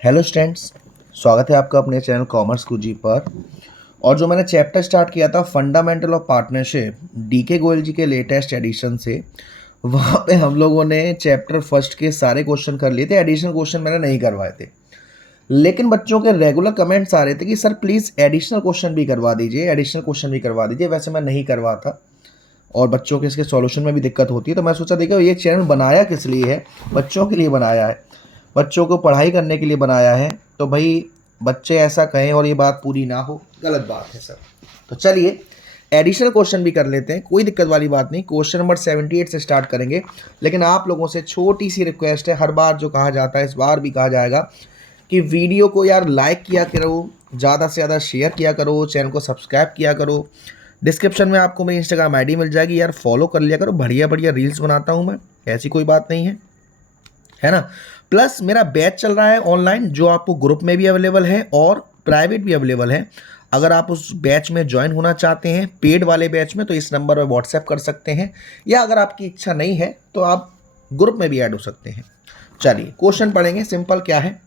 Hello students, स्वागत है आपका अपने चैनल कॉमर्स कुजी पर। और जो मैंने चैप्टर स्टार्ट किया था fundamental of partnership DK Goyal ji के लेटेस्ट एडिशन से, वहाँ पे हम लोगों ने चैप्टर फर्स्ट के सारे क्वेश्चन कर लिए थे। एडिशनल क्वेश्चन मैंने नहीं करवाए थे, लेकिन बच्चों के रेगुलर कमेंट्स आ रहे थे कि सर प्लीज़ एडिशनल क्वेश्चन भी करवा दीजिए, एडिशनल क्वेश्चन भी करवा दीजिए। वैसे मैं नहीं करवाता और बच्चों के इसके सॉल्यूशन में भी दिक्कत होती है, तो मैं सोचा देखो ये चैनल बनाया किस लिए है, बच्चों के लिए बनाया है, बच्चों को पढ़ाई करने के लिए बनाया है। तो भाई बच्चे ऐसा कहें और ये बात पूरी ना हो, गलत बात है सर। तो चलिए एडिशनल क्वेश्चन भी कर लेते हैं, कोई दिक्कत वाली बात नहीं। क्वेश्चन नंबर 78 से स्टार्ट करेंगे, लेकिन आप लोगों से छोटी सी रिक्वेस्ट है, हर बार जो कहा जाता है इस बार भी कहा जाएगा कि वीडियो को यार लाइक किया करो, ज़्यादा से ज़्यादा शेयर किया करो, चैनल को सब्सक्राइब किया करो। डिस्क्रिप्शन में आपको मेरी इंस्टाग्राम आईडी मिल जाएगी, यार फॉलो कर लिया करो। बढ़िया बढ़िया रील्स बनाता हूँ मैं, ऐसी कोई बात नहीं है ना। प्लस मेरा बैच चल रहा है ऑनलाइन, जो आपको ग्रुप में भी अवेलेबल है और प्राइवेट भी अवेलेबल है। अगर आप उस बैच में ज्वाइन होना चाहते हैं, पेड वाले बैच में, तो इस नंबर पर व्हाट्सएप कर सकते हैं, या अगर आपकी इच्छा नहीं है तो आप ग्रुप में भी ऐड हो सकते हैं। चलिए क्वेश्चन पढ़ेंगे। सिंपल क्या है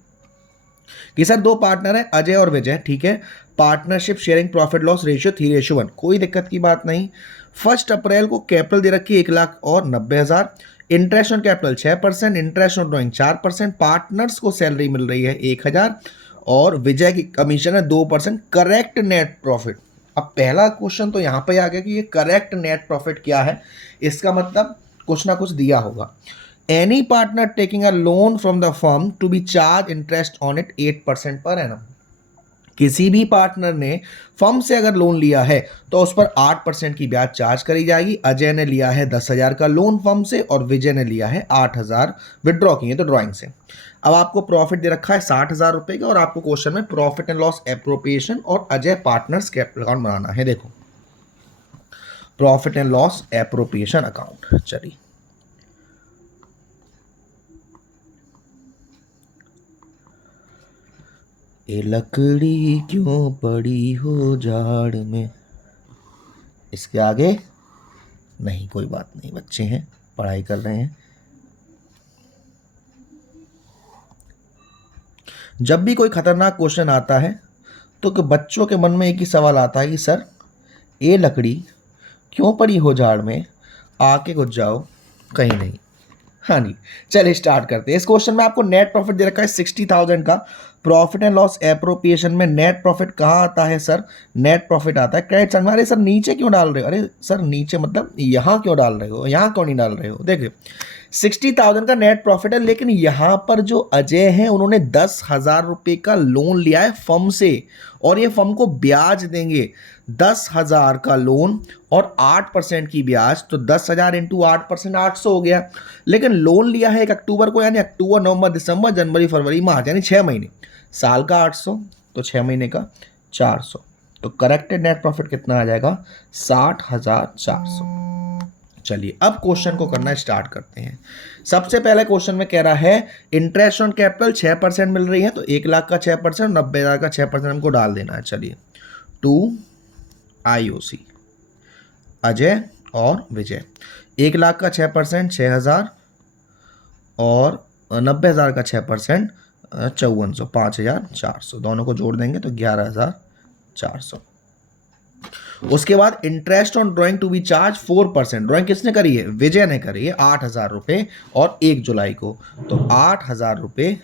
कि सर दो पार्टनर है अजय और विजय, ठीक है। Partnership sharing profit loss ratio 3:1, कोई दिक्कत की बात नहीं। 1 अप्रैल को कैपिटल दे रखी है 1,90,000। Interest on capital 6%, interest on drawing 4%। Partners को सैलरी मिल रही है 1,000 और विजय की कमीशन है 2%। Correct net profit. अब पहला क्वेश्चन तो यहाँ पे आ गया कि ये करेक्ट नेट प्रॉफिट क्या है। इसका मतलब कुछ ना कुछ दिया होगा। Any partner taking a loan from the firm to be charge interest on it 8% per annum. किसी भी पार्टनर ने फर्म से अगर लोन लिया है तो उस पर 8% की ब्याज चार्ज करी जाएगी। अजय ने लिया है 10,000 का लोन फर्म से और विजय ने लिया है 8,000 विड्रॉ किए तो ड्राइंग से। अब आपको प्रॉफिट दे रखा है 60,000 रुपए का, और आपको क्वेश्चन में प्रॉफिट एंड लॉस एप्रोप्रिएशन और अजय पार्टनर्स कैपिटल अकाउंट बनाना है। देखो profit and loss appropriation account, चलिए ये लकड़ी क्यों पड़ी हो झाड़ में, इसके आगे नहीं, कोई बात नहीं, बच्चे हैं पढ़ाई कर रहे हैं। जब भी कोई खतरनाक क्वेश्चन आता है तो बच्चों के मन में एक ही सवाल आता है कि सर ये लकड़ी क्यों पड़ी हो झाड़ में, आके घुस जाओ कहीं नहीं। हाँ जी, चलिए स्टार्ट करते हैं। इस क्वेश्चन में आपको नेट प्रॉफिट दे रखा है 60,000 का। प्रॉफिट एंड लॉस एप्रोप्रिएशन में नेट प्रॉफिट कहाँ आता है सर? नेट प्रॉफिट आता है क्रेडिट साइड में। अरे सर नीचे क्यों डाल रहे हो? अरे सर नीचे मतलब यहाँ क्यों डाल रहे हो, यहाँ क्यों नहीं डाल रहे हो? देखिए 60,000 का नेट प्रॉफिट है, लेकिन यहाँ पर जो अजय है उन्होंने 10,000 रुपये का लोन लिया है फर्म से, और ये फर्म को ब्याज देंगे। 10,000 का लोन और 8% की ब्याज, तो 10,000 इंटू 8%, 800 हो गया। लेकिन लोन लिया है 1 अक्टूबर को, यानी अक्टूबर नवंबर दिसंबर जनवरी फरवरी मार्च, यानी 6 महीने। साल का 800 तो 6 महीने का 400, तो करेक्टेड नेट प्रॉफिट कितना आ जाएगा? 60,400। चलिए अब क्वेश्चन को करना स्टार्ट करते हैं। सबसे पहले क्वेश्चन में कह रहा है इंटरेस्ट ऑन कैपिटल 6% मिल रही है, तो 1,00,000 का 6%, 90,000 का 6% हमको डाल देना है। चलिए टू IOC अजय और विजय। 1,00,000 का 6% 6,000 और 90,000 का 6% 5400, 5,400, दोनों को जोड़ देंगे तो 11,400। उसके बाद interest on drawing to be charge 4%। Drawing किसने करी है? विजय ने करी है, 8,000 रुपये, और 1 जुलाई को, तो 8,000 रुपये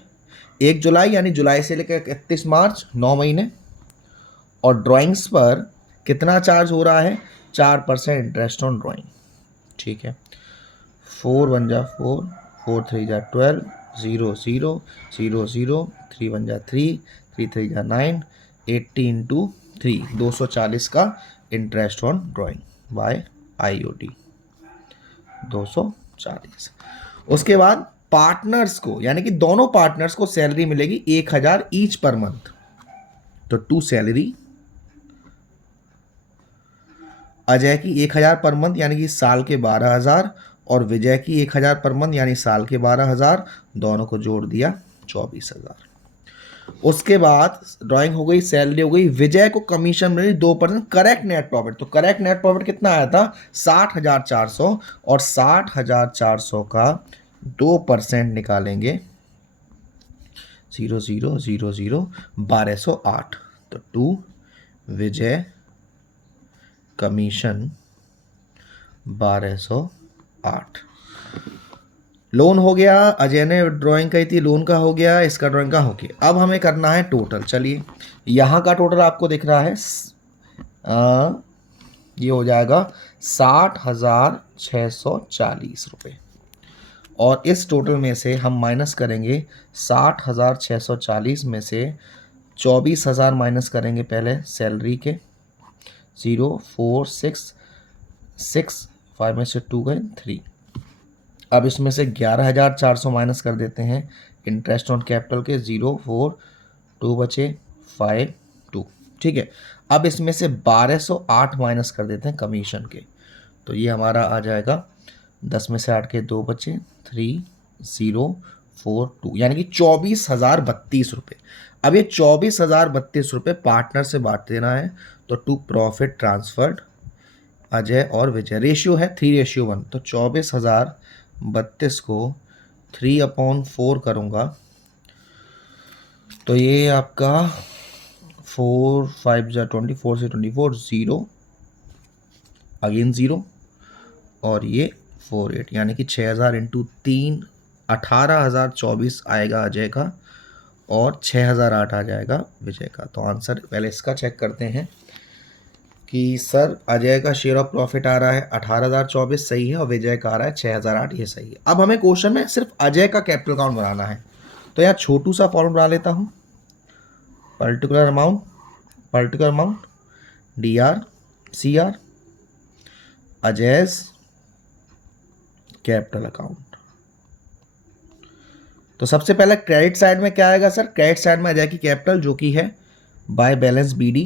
1 जुलाई, यानी जुलाई से लेकर 31 मार्च, 9 महीने। और ड्राइंग्स पर कितना चार्ज हो रहा है? 4% इंटरेस्ट ऑन ड्राइंग, ठीक है। 4 1 जा 4, 4 3 जा 12, 0 0 0 0, 3 1 जा 3, 3 3 जा 9, 80 इंटू 3, 240 का interest on drawing by IOD 240। उसके बाद पार्टनर्स को, यानी कि दोनों पार्टनर्स को सैलरी मिलेगी 1,000 ईच पर मंथ, तो टू सैलरी अजय की 1,000 पर मंथ यानी कि साल के 12,000, और विजय की 1,000 पर मंथ यानी साल के 12,000, दोनों को जोड़ दिया 24,000। उसके बाद ड्राइंग हो गई, सैलरी हो गई, विजय को कमीशन मिली 2%। करेक्ट नेट प्रॉफिट, तो करेक्ट नेट प्रॉफिट कितना आया था? 60,400, और 60,400 का 2% निकालेंगे 0,000 1208। तो टू विजय कमीशन 1208। लोन हो गया, अजय ने ड्राइंग कही थी, लोन का हो गया, इसका ड्राइंग का हो गया। अब हमें करना है टोटल। चलिए, यहाँ का टोटल आपको दिख रहा है, ये हो जाएगा 60,640 रुपये। और इस टोटल में से हम माइनस करेंगे 60,640 में से 24,000 माइनस करेंगे पहले सैलरी के, 0,466, 5 में से 2 गए 3। अब इसमें से 11,400 माइनस कर देते हैं इंटरेस्ट ऑन कैपिटल के, 0,4 बचे 5,2। ठीक है, अब इसमें से 1,208 माइनस कर देते हैं कमीशन के, तो ये हमारा आ जाएगा 10 में से 8 के 2 बचे, 3,042, यानी कि 24,032 रुपये। अब ये 24,032 रुपये पार्टनर से बांट देना है, तो टू प्रॉफिट ट्रांसफर्ड अजय और विजय। रेशियो है 3:1, तो 24,032 को 3/4 करूँगा, तो ये आपका 4 5 24 से 24 0 अगेन 0, और ये 48, यानी कि 6,000 इंटू 3 18,024 आएगा अजय का, और 6,008 आ जाएगा विजय का। तो आंसर पहले इसका चेक करते हैं कि सर अजय का शेयर ऑफ प्रॉफिट आ रहा है 18,024, सही है, और विजय का आ रहा है 6,008, ये सही है। अब हमें क्वेश्चन में सिर्फ अजय का कैपिटल अकाउंट बनाना है, तो यहाँ छोटू सा फॉर्म बना लेता हूँ, पर्टिकुलर अमाउंट DR CR अजयस कैपिटल अकाउंट। तो सबसे पहले क्रेडिट साइड में क्या आएगा सर? क्रेडिट साइड में अजय की कैपिटल जो कि है बाय बैलेंस BD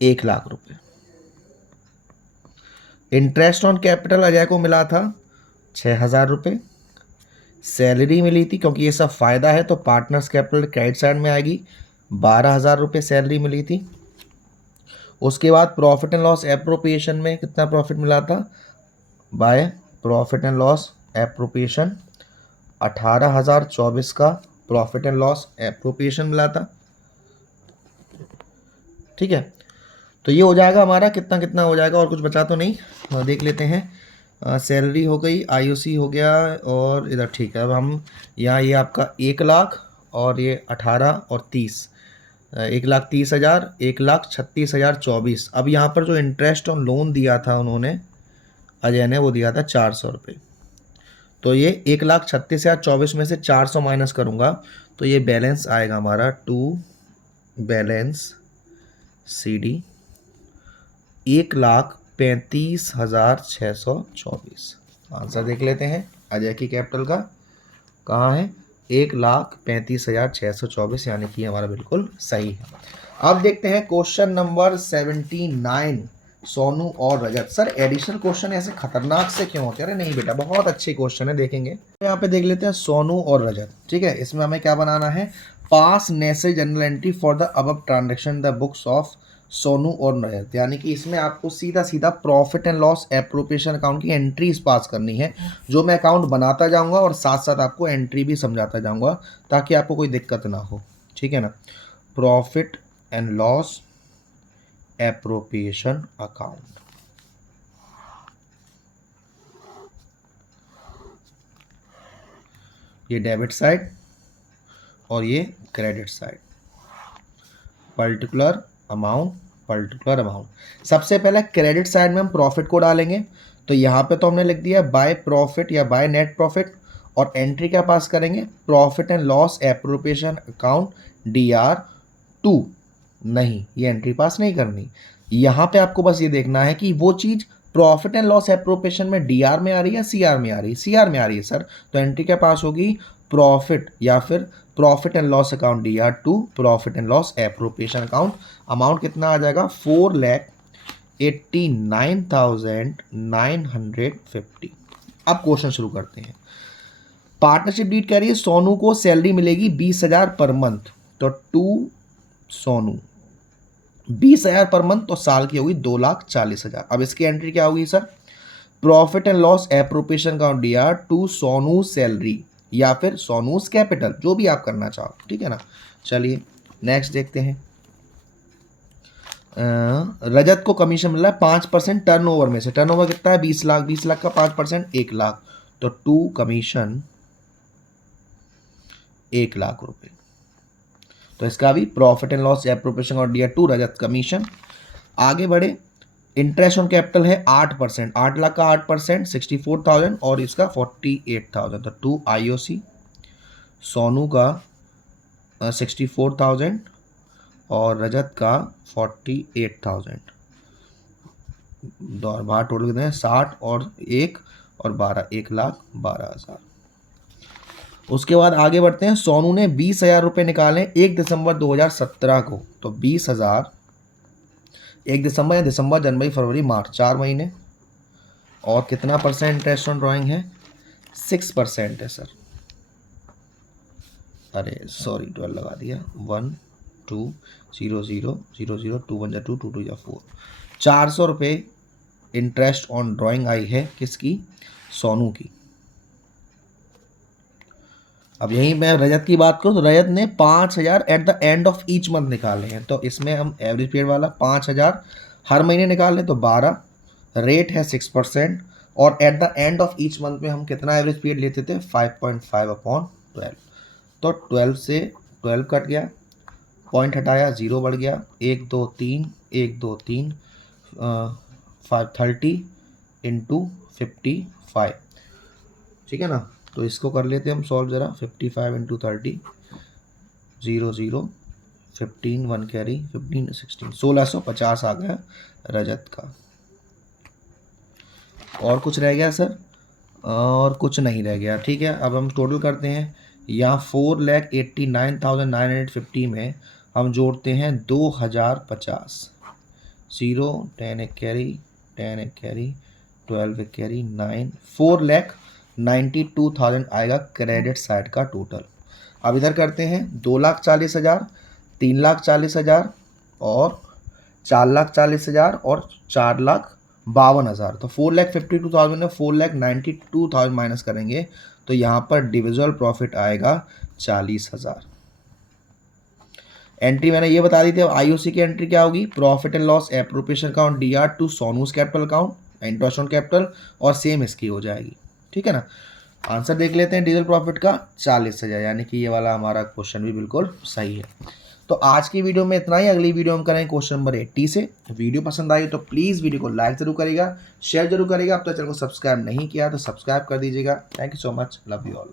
1,00,000 रुपए। इंटरेस्ट ऑन कैपिटल अजय को मिला था 6,000 रुपये। सैलरी मिली थी, क्योंकि ये सब फायदा है तो पार्टनर्स कैपिटल क्रेडिट साइड में आएगी, 12,000 रुपये सैलरी मिली थी। उसके बाद प्रॉफिट एंड लॉस एप्रोप्रिएशन में कितना प्रॉफिट मिला था? By profit and loss appropriation 18,024 का प्रॉफिट एंड लॉस एप्रोप्रिएशन मिला था। ठीक है, तो ये हो जाएगा हमारा, कितना कितना हो जाएगा, और कुछ बचा तो नहीं, देख लेते हैं। सैलरी हो गई, IOC हो गया, और इधर ठीक है। अब हम यहाँ ये आपका 1,00,000 और ये 18 और 30, 1,30,000, 1,36,024। अब यहाँ पर जो इंटरेस्ट ऑन लोन दिया था उन्होंने, अजय ने, वो दिया था 400 रुपये। तो ये 1,36,024 में से 400 माइनस करूँगा, तो ये बैलेंस आएगा हमारा टू बैलेंस CD 1,35,624। आंसर देख लेते हैं अजय की कैपिटल का, कहाँ है? 1,35,624, यानी कि हमारा बिल्कुल सही है। अब देखते हैं क्वेश्चन नंबर 79, सोनू और रजत। सर एडिशनल क्वेश्चन ऐसे खतरनाक से क्यों होते हैं? अरे नहीं बेटा, बहुत अच्छे क्वेश्चन है, देखेंगे। तो यहाँ पे देख लेते हैं सोनू और रजत। ठीक है, इसमें हमें क्या बनाना है? पास necessary general entry for the above transaction the books of Sonu और रजत, यानी कि इसमें आपको सीधा सीधा profit and loss appropriation account की एंट्रीज पास करनी है, जो मैं अकाउंट बनाता जाऊंगा और साथ साथ आपको एंट्री भी समझाता जाऊंगा, ताकि आपको कोई दिक्कत ना हो। ठीक है ना? Profit and loss appropriation account, ये डेबिट साइड और ये क्रेडिट साइड। Particular amount. सबसे पहले क्रेडिट साइड में हम प्रॉफिट को डालेंगे, तो यहाँ पे तो हमने लिख दिया बाय प्रॉफिट या बाय नेट प्रॉफिट, और एंट्री क्या पास करेंगे? Profit and loss appropriation account DR2। नहीं, ये एंट्री पास नहीं करनी। यहाँ पे आपको बस ये देखना है कि वो चीज़ प्रॉफिट एंड लॉस एप्रोप्रिएशन में DR में आ रही है, CR में आ रही है? CR में आ रही है सर, तो एंट्री क्या पास होगी? प्रॉफिट या फिर profit and loss account DR2, profit and loss appropriation account. Amount कितना आ जाएगा? 4,89,950। अब क्वेश्चन शुरू करते हैं। पार्टनरशिप डीड कह रही है सोनू को सैलरी मिलेगी 20,000 पर मंथ, तो टू सोनू 20,000 पर मंथ, तो साल की होगी 2,40,000। अब इसकी एंट्री क्या होगी sir? Profit and loss appropriation account DR2 Sonu salary या फिर सोनूज कैपिटल, जो भी आप करना चाहो, ठीक है ना। चलिए नेक्स्ट देखते हैं। रजत को कमीशन मिल रहा है 5% टर्नओवर में से। टर्नओवर कितना है? 20 लाख। 20 लाख का 5% 1 लाख, तो टू कमीशन 1 लाख रुपए। तो इसका भी प्रॉफिट एंड लॉस एप्रोप्रिएशन और दिया टू रजत कमीशन। आगे बढ़े, इंटरेस्ट ऑन कैपिटल है 8%। 8 लाख का 8% 64,000 और इसका 48,000, तो टू आईओसी। सोनू का 64,000 और रजत का 48,000। बाहर टोटल कितने हैं? 60 और 1 और 12, 1,12,000। उसके बाद आगे बढ़ते हैं। सोनू ने 20,000 रुपये निकाले 1 दिसंबर 2017 को, तो 20,000 1 दिसंबर या दिसंबर, जनवरी, फरवरी, मार्च, 4 महीने। और कितना परसेंट इंटरेस्ट ऑन ड्राइंग है? 6% है सर। अरे सॉरी 12 लगा दिया। 1 2 0 0 0 0 2 1 2 2 2 4, 400 रुपये इंटरेस्ट ऑन ड्राइंग आई है। किसकी? सोनू की। अब यहीं मैं रजत की बात करूँ तो रजत ने 5,000 at the end of each month निकाले हैं, तो इसमें हम एवरेज पीरियड वाला 5,000 हर महीने निकाल लें तो 12, रेट है 6%, और at the end of each month में हम कितना एवरेज पीरियड लेते थे? 5.5/12। तो 12 से 12 कट गया, पॉइंट हटाया, 0 बढ़ गया, 1 2 3 1 2 3 530 इंटू 55, ठीक है ना। तो इसको कर लेते हैं हम सॉल्व ज़रा। 55 इंटू 30, 0 0 15 1 कैरी 15 16, 1650 आ गया रजत का। और कुछ रह गया सर? और कुछ नहीं रह गया, ठीक है। अब हम टोटल करते हैं। यहाँ 4,89,950 में हम जोड़ते हैं 2,050, 0 10 एक कैरी 10 एक कैरी 12 एक कैरी 9, 4,92,000 आएगा क्रेडिट साइड का टोटल। अब इधर करते हैं 2,40,000, 3,40,000 और 4,40,000 और 4,52,000, तो 4,52,000 में 4,92,000 माइनस करेंगे तो यहाँ पर डिविजिबल प्रॉफिट आएगा 40,000। एंट्री मैंने ये बता दी थी। अब आईओसी की एंट्री क्या होगी? Profit and loss appropriation account DR to Sonu's capital account, interest on capital, और सेम इसकी हो जाएगी, ठीक है ना। आंसर देख लेते हैं डिविजिबल प्रॉफिट का 40,000, यानी कि ये वाला हमारा क्वेश्चन भी बिल्कुल सही है। तो आज की वीडियो में इतना ही। अगली वीडियो हम करेंगे क्वेश्चन नंबर 80 से। वीडियो पसंद आई तो प्लीज़ वीडियो को लाइक जरूर करेगा, शेयर जरूर करेगा। अब तक चैनल को सब्सक्राइब नहीं किया तो सब्सक्राइब कर दीजिएगा। Thank you so much, love you all.